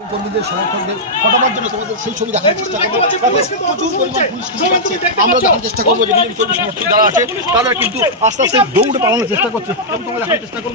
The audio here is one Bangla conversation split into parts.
কর্মীদের সমর্থকদের হটানোর জন্য তোমাদের সেই ছবি দেখার চেষ্টা করব প্রচুর পরিমাণ পুলিশ আমরা দেখার চেষ্টা করব যে বিজেপি কর্মী সমর্থক যারা আছে তারা কিন্তু আস্তে আস্তে দৌড়ে পালানোর চেষ্টা করছে তোমরা দেখার চেষ্টা করব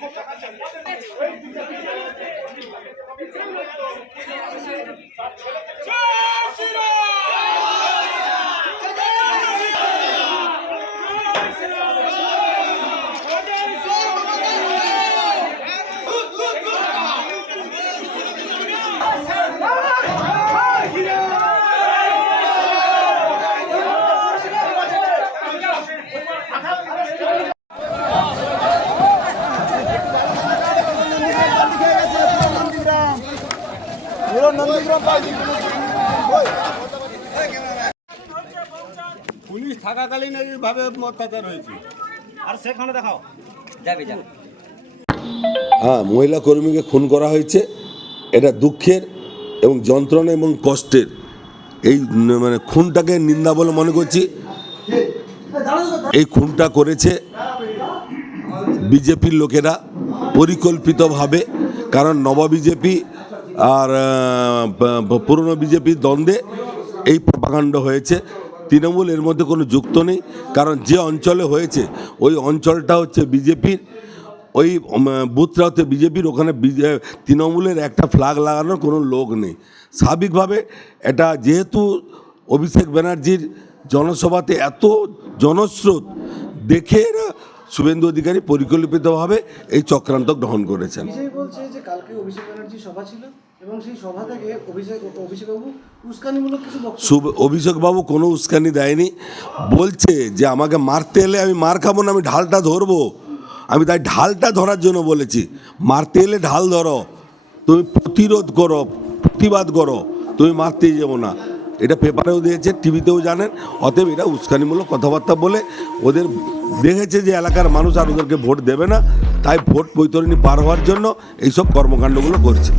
ঘটনাস্থলে দাঁড়িয়ে আছে। পুলিশ থাকাকালীন এইভাবে অত্যাচার হয়েছে। আর সেখানে দেখাও। যাবে যাবে। হ্যাঁ মহিলা কর্মীকে খুন করা হয়েছে। এটা দুঃখের এবং যন্ত্রণা এবং কষ্টের। এই মানে খুনটাকে নিন্দা বলে মনে করছি। এই খুনটা করেছে বিজেপির লোকেরা পরিকল্পিতভাবে কারণ নব বিজেপি আর পুরনো বিজেপির দ্বন্দ্বে এই প্রপাকাণ্ড হয়েছে। তৃণমূল এর মধ্যে কোনো যুক্ত নেই, কারণ যে অঞ্চলে হয়েছে, ওই অঞ্চলটা হচ্ছে বিজেপির। ওই বুথটা হচ্ছে বিজেপির, ওখানে তৃণমূলের একটা ফ্ল্যাগ লাগানোর কোনো লোক নেই। স্বাভাবিকভাবে এটা যেহেতু অভিষেক ব্যানার্জির জনসভাতে এত জনস্রোত, দেখে এরা শুভেন্দু অধিকারী পরিকল্পিতভাবে এই চক্রান্ত গ্রহণ করেছেন। বলছে যে কালকে অভিষেক ব্যানার্জি সভা ছিল। অভিষেক, অভিষেকবাবু কোনো উস্কানি দেয়নি। বলছে যে আমাকে মারতে এলে আমি মার খাব না, আমি ঢালটা ধরবো। আমি তাই ঢালটা ধরার জন্য বলেছি। মারতে এলে ঢাল ধরো। তুমি প্রতিরোধ করো, প্রতিবাদ করো। তুমি মারতেই যাব না। এটা পেপারেও দিয়েছে, টিভিতেও জানেন। অতএব এটা উস্কানিমূলক কথাবার্তা বলে ওদের দেখেছে যে এলাকার মানুষ আর ওদেরকে ভোট দেবে না। তাই ভোট বৈতরণী পার হওয়ার জন্য এইসব কর্মকাণ্ডগুলো করছে।